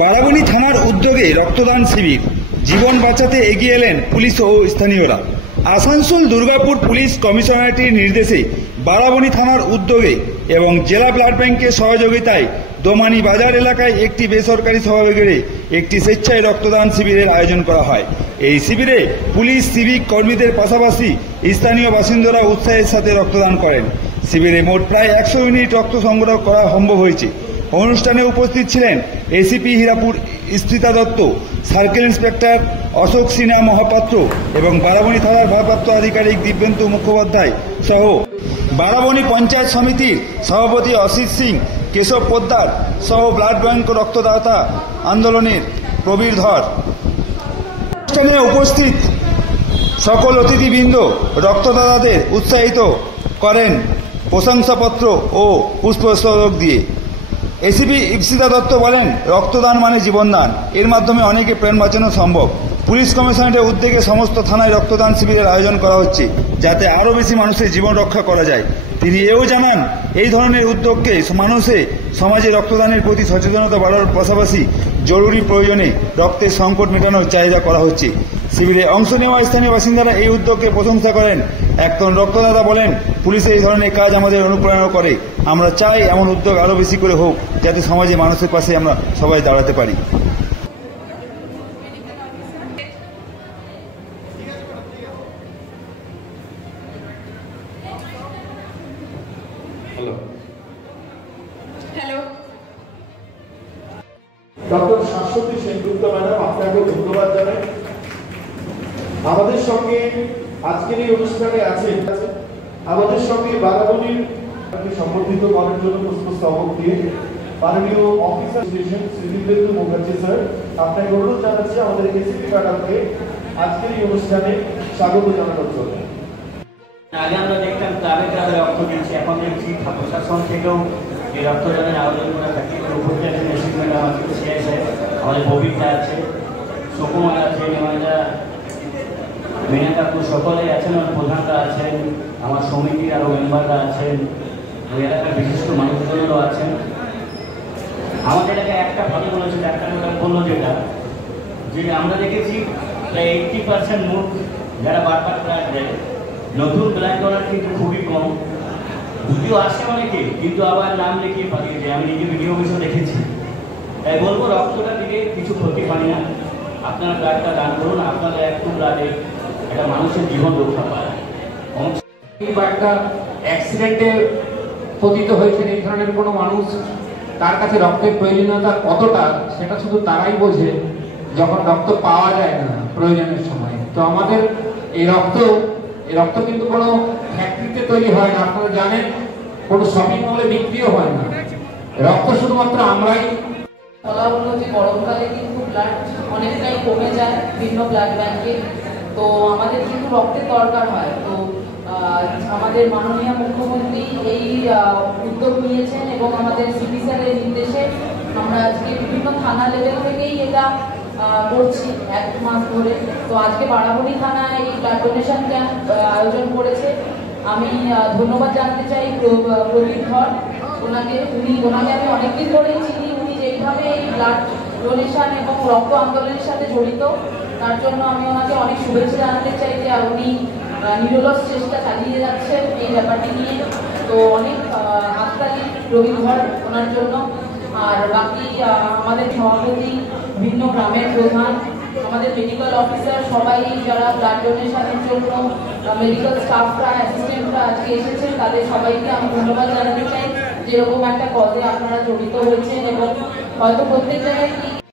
বারাবণী থানার উদ্যোগে রক্তদান শিবির, জীবন বাঁচাতে এগিয়ে এলেন পুলিশ ও স্থানীয়রা। আসানসোল দুর্গাপুর পুলিশ কমিশনারেটের নির্দেশে বারাবণী থানার উদ্যোগে এবং জেলা ব্লাড ব্যাংকের সহযোগিতায় দোমানি বাজার এলাকায় একটি বেসরকারি সভাগৃহে একটি স্বেচ্ছায় রক্তদান শিবিরের আয়োজন করা হয়। এই শিবিরে পুলিশ সিভিক কর্মীদের পাশাপাশি স্থানীয় বাসিন্দারা উৎসাহের সাথে রক্তদান করেন। শিবিরে মোট প্রায় 100 ইউনিট রক্ত সংগ্রহ করা সম্ভব হয়েছে। অনুষ্ঠানে উপস্থিত ছিলেন ACP Hirapur Smita Dutta, circle inspector Ashok Sinha Mahapatra এবং বারাবণী থানার ভারপ্রাপ্ত আধিকারিক দিব্যেন্দু মুখোপাধ্যায় সহ বারাবণী পঞ্চায়েত সমিতির সভাপতি অসিত সিং, কেশব পোদ্দার সহ ব্লাড ব্যাংক রক্তদাতা আন্দোলনের প্রবীর ধর। অনুষ্ঠানে উপস্থিত সকল অতিথিবৃন্দ রক্তদাতাদের উৎসাহিত করেন প্রশংসাপত্র ও পুষ্পস্তবক দিয়ে। এসিপি ইপসিতা দত্ত বলেন, রক্তদান মানে জীবনদান, এর মাধ্যমে অনেকে প্রাণ বাঁচানো সম্ভব। পুলিশ কমিশনারেটের উদ্যোগে সমস্ত থানায় রক্তদান শিবিরের আয়োজন করা হচ্ছে, যাতে আরও বেশি মানুষের জীবন রক্ষা করা যায়। তিনি এও জানান, এই ধরনের উদ্যোগকে সমাজে রক্তদানের প্রতি সচেতনতা বাড়ানোর পাশাপাশি জরুরি প্রয়োজনে রক্তের সংকট মেটানোর চাহিদা করা হচ্ছে। শিবিরে অংশ নেওয়া স্থানীয় বাসিন্দারা এই উদ্যোগকে প্রশংসা করেন। একজন রক্তদাতা বলেন, পুলিশের এই ধরনের কাজ আমাদের অনুপ্রেরণা করে। আমরা চাই এমন উদ্যোগ আরও বেশি করে হোক, যাতে সমাজে মানুষের পাশে আমরা সবাই দাঁড়াতে পারি। ডক্টর শাশ্বতী সেনগুপ্ত ম্যাডাম, আপনাকে ধন্যবাদ জানাই। আমাদের সঙ্গে আজকের এই অনুষ্ঠানে আছেন আমাদের সঙ্গে বারাবণীর সম্বোধিত করার জন্য পুষ্পস্তবক দিয়ে মাননীয় officer station Shri Dibyendu Mukherjee sir, আপনাকে অনুরোধ জানাচ্ছি আমাদের এসিপি ম্যাডামকে আজকের এই অনুষ্ঠানে স্বাগত জানানোর জন্য। আগে আমরা দেখতাম ক্লাবে ক্লাবে রক্ত দিচ্ছে, এখন দেখছি প্রশাসন থেকেও এই রক্তদানের আয়োজন করা থাকে। উপজেলা এসিপি ম্যাডাম আছে, সিআইএসএ আমাদের ববিতা আছে, সুকুমার আছে, নিমাইদা, মিনা কাকু, সকলেই আছেন। প্রধানরা আছেন, আমার সমিতির আরও মেম্বাররা আছেন, ওই এলাকার বিশিষ্ট মানুষজনেরও আছেন। আমাদের এলাকায় একটা ভালো বলেছে, ডাক্তার বললো যেটা আমরা দেখেছি প্রায় 80% মুখ যারা বারবার ব্লাড দেয়, নতুন ব্লাড ডোনার কিন্তু খুবই কম। যদিও আসে অনেকে, কিন্তু আবার নাম লিখিয়ে পাঠিয়ে যায়। আমি নিজে ভিডিও অফিসে দেখেছি। তাই বলবো, রক্তটা দিলে কিছু ক্ষতি হয় না। আপনারা ব্লাডটা দান করুন, আপনাদের একটু ব্লাডে একটা মানুষের জীবন রক্ষা পায়। বা একটা অ্যাক্সিডেন্টে পতিত হয়েছেন এই ধরনের কোনো মানুষ, তার কাছে রক্তের প্রয়োজনীয়তা কতটা সেটা শুধু তারাই বোঝে যখন রক্ত পাওয়া যায় না প্রয়োজনের সময়। তো আমাদের এই রক্ত কিন্তু কোনো ফ্যাক্টরিতে তৈরি হয় না, আপনারা জানেন, কোনো শপিং মলে বিক্রিও হয় না। রক্ত শুধুমাত্র আমরাই। বলা হলো যে গরমকালে কিন্তু ব্লাড অনেকটাই কমে যায় বিভিন্ন ব্লাড ব্যাংকে, তো আমাদের কিন্তু রক্তের দরকার হয়। তো আমাদের মাননীয় মুখ্যমন্ত্রী এই উদ্যোগ নিয়েছেন এবং আমাদের সিপি স্যারের নির্দেশে আমরা আজকে বিভিন্ন থানা লেভেল থেকেই এটা করছি 1 মাস ধরে। তো আজকে বারাবণী থানায় এই ব্লাড ডোনেশন ক্যাম্প আয়োজন করেছে। আমি ধন্যবাদ জানাতে চাই প্রবীর ধর, ওনাকে আমি অনেকদিন ধরেই চিনি। উনি যেইভাবে এই ব্লাড ডোনেশন এবং রক্ত আন্দোলনের সাথে জড়িত, তার জন্য আমি ওনাকে অনেক শুভেচ্ছা জানাতে চাই যে উনি নিরলস চেষ্টা চালিয়ে যাচ্ছেন এই ব্যাপারটি নিয়ে। তো অনেক হাততালি প্রবীর ধর ওনার জন্য। আর বাকি আমাদের সভাপতি, বিভিন্ন গ্রামের প্রধান, আমাদের মেডিকেল অফিসার, সবাই যারা ব্লাড ডোনেশনের জন্য মেডিকেল স্টাফরা, অ্যাসিস্ট্যান্টরা আজকে এসেছেন, তাদের সবাইকে আমি ধন্যবাদ জানাতে চাই যেরকম একটা কজে আপনারা জড়িত হয়েছেন। এবং হয়তো প্রত্যেক জায়গায়